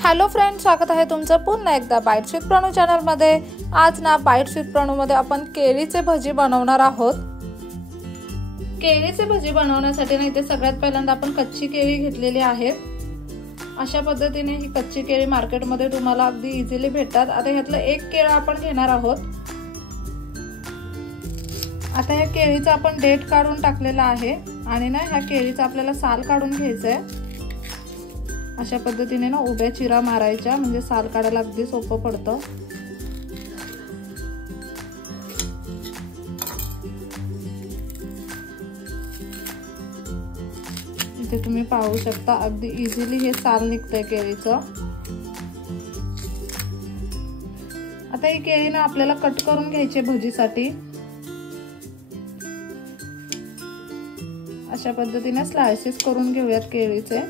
Hello friends, स्वागत आहे तुमचं पुन्हा एकदा बाईट्स विथ प्रणू चॅनल मध्ये। आज ना बाईट्स विथ प्रणू मध्ये आपण केळीचे भजी बनवणार आहोत। केळीचे भजी बनवण्यासाठी ना इथे सगळ्यात पहिल्यांदा आपण कच्ची केळी घेतलेली आहेत। अशा पद्धतीने ही कच्ची केळी मार्केटमध्ये तुम्हाला अगदी इझिली भेटतात। आता ह्यातलं एक केळं आपण घेणार आहोत। आता या केळीचा आपण देठ काढून टाकलेला आहे आणि ना ह्या केळीचा आपल्याला साल काढून घ्यायचा आहे। अशा पद्धतीने ना उभ्या चिरा मारायच्या, म्हणजे साल काढायला अगदी सोपं पडतं। इथे तुम्ही पाहू शकता अगदी इझिली हे साल निघतंय केळीचं। आता ही केळी ना आपल्याला कट करून घ्यायची भजीसाठी। अशा पद्धतीने स्लाइसेस करून घेऊयात केळीचे।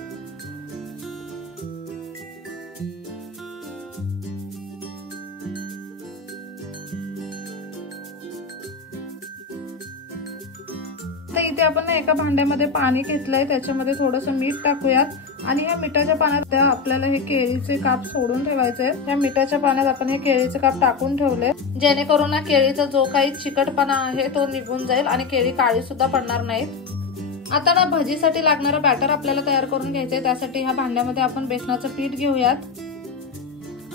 आता इथे आपण एका भांड्यामध्ये पाणी घेतलंय, त्याच्यामध्ये थोडंसं मीठ टाकूयात आणि ह्या मिठाच्या पाण्यात आपल्याला हे केळीचे काप सोडून ठेवायचे आहेत। ह्या मिठाच्या पाण्यात आपण हे केळीचे काप टाकून ठेवले, जेणेकरून ना केळीचा जो काही चिकटपणा आहे तो निघून जाईल आणि केळी काळी सुद्धा पडणार नाहीत। आता ना भजीसाठी लागणारं बॅटर आपल्याला तयार करून घ्यायचंय। त्यासाठी ह्या भांड्यामध्ये आपण बेसनाचं पीठ घेऊयात।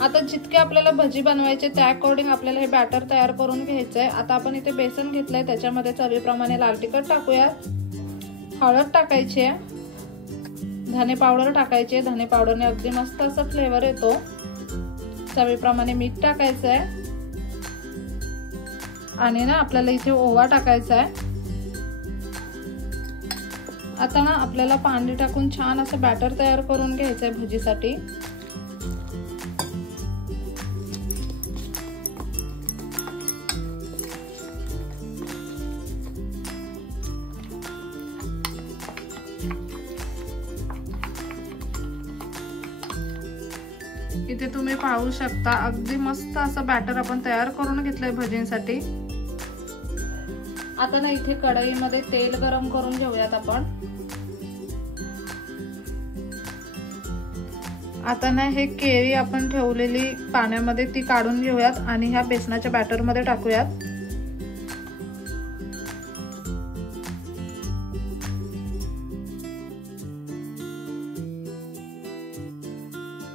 आता जितके आपल्याला भजी बनवायचे त्या अकॉर्डिंग आपल्याला हे बॅटर तयार करून घ्यायचंय। आता आपण इथे बेसन घेतलंय, त्याच्यामध्ये चवीप्रमाणे लाल तिखट टाकूया, हळद टाकायची आहे, धने पावडर टाकायची आहे। धने पावडरने अगदी मस्त असं फ्लेवर येतो। चवीप्रमाणे मीठ टाकायचं आहे आणि ना आपल्याला इथे ओवा टाकायचा आहे। आता ना आपल्याला पाणी टाकून छान असं बॅटर तयार करून घ्यायचंय भजीसाठी। इथे तुम्ही पाहू शकता अगदी मस्त असं बॅटर आपण तयार करून घेतलंय भजींसाठी। आता ना इथे कढईमध्ये तेल गरम करून घेऊयात आपण। आता ना हे केळी आपण ठेवलेली पाण्यामध्ये ती काढून घेऊयात आणि ह्या बेसनाच्या बॅटर मध्ये टाकूयात।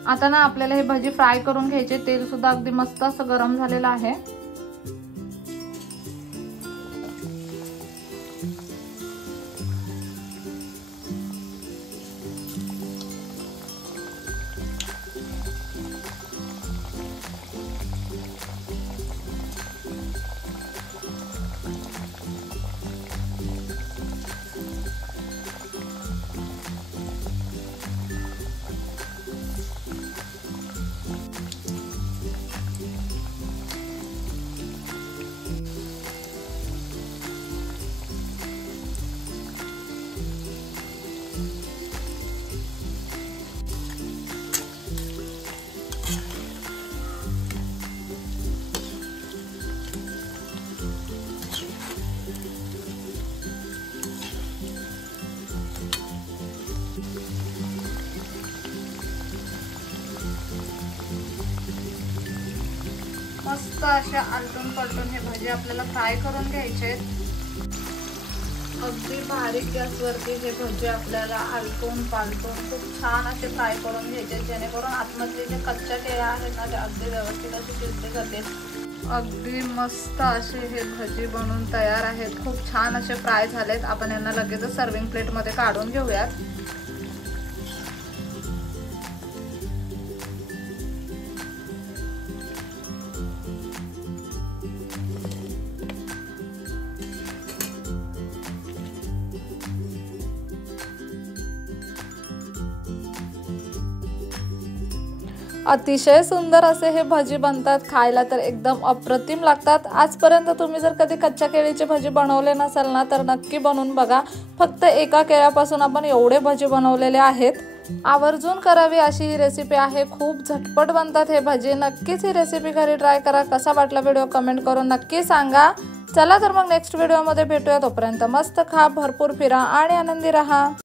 आता ना आपल्याला हे भजी फ्राय करून घ्यायचे। तेल सुद्धा अगदी मस्त असं गरम झालेलं आहे। मस्त अशा आलटून पलटून हे भजी आपल्याला फ्राय करून घ्यायचे। अगदी बारीक गॅसवरती हे भजी आपल्याला आलटून पालटून खूप छान असे फ्राय करून घ्यायचे, जेणेकरून आतमधले जे कच्च्या केळ्या आहेत ना ते अगदी व्यवस्थित असे शिजले जातील। अगदी मस्त असे हे भजी बनून तयार आहेत। खूप छान असे फ्राय झालेत। आपण यांना लगेच सर्विंग प्लेट मध्ये काढून घेऊयात। अतिशय सुंदर असे हे भजी बनतात, खायला तर एकदम अप्रतिम लागतात। आजपर्यंत तुम्ही जर कधी कच्च्या केळीचे भजी बनवले नसाल ना तर नक्की बनवून बघा। फक्त एका केळ्यापासून आपण एवढे भजी बनवलेले आहेत। आवर्जून करावी अशी ही रेसिपी आहे। खूप झटपट बनतात हे भजी। नक्कीच ही रेसिपी घरी ट्राय करा। कसा वाटला व्हिडिओ कमेंट करून नक्की सांगा। चला तर मग नेक्स्ट व्हिडिओ मध्ये भेटूया। तोपर्यंत मस्त खा, भरपूर फिरा आणि आनंदी रहा।